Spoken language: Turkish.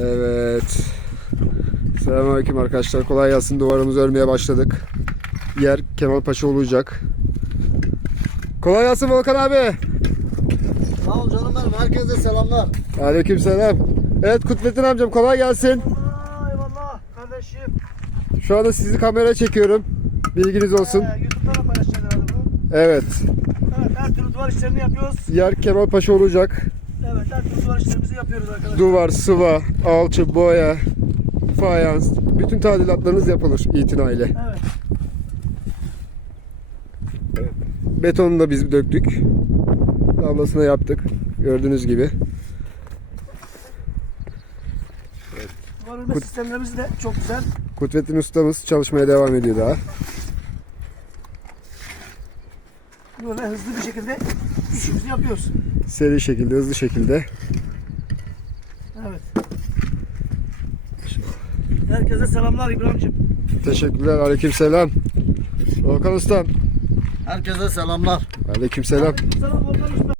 Evet. Selamünaleyküm arkadaşlar. Kolay gelsin. Duvarımızı örmeye başladık. Yer Kemal Paşa olacak. Kolay gelsin Volkan abi. Sağ ol canım benim. Herkese selamlar. Aleyküm selam. Evet Kutbettin amcam kolay gelsin. Eyvallah kardeşim. Şu anda sizi kamera çekiyorum. Bilginiz olsun. Ee, YouTube'da da paylaşacağız herhalde bunu. Evet. Evet her türlü duvar işlerini yapıyoruz. Yer Kemal Paşa olacak. Evet duvar işlerimizi yapıyoruz arkadaşlar. Duvar, sıva, alçı, boya, fayans. Bütün tadilatlarınız yapılır itinayla. Evet. Betonu da biz döktük. Tablasına yaptık. Gördüğünüz gibi. Duvar örme sistemlerimiz de çok güzel. Kutbettin ustamız çalışmaya devam ediyor daha. Böyle hızlı bir şekilde işimizi yapıyoruz. Seri şekilde, hızlı şekilde. Evet. Herkese selamlar İbrahim'ciğim. Teşekkürler. Aleykümselam. Volkan ustam. Herkese selamlar. Aleykümselam. Selam Volkan Usta.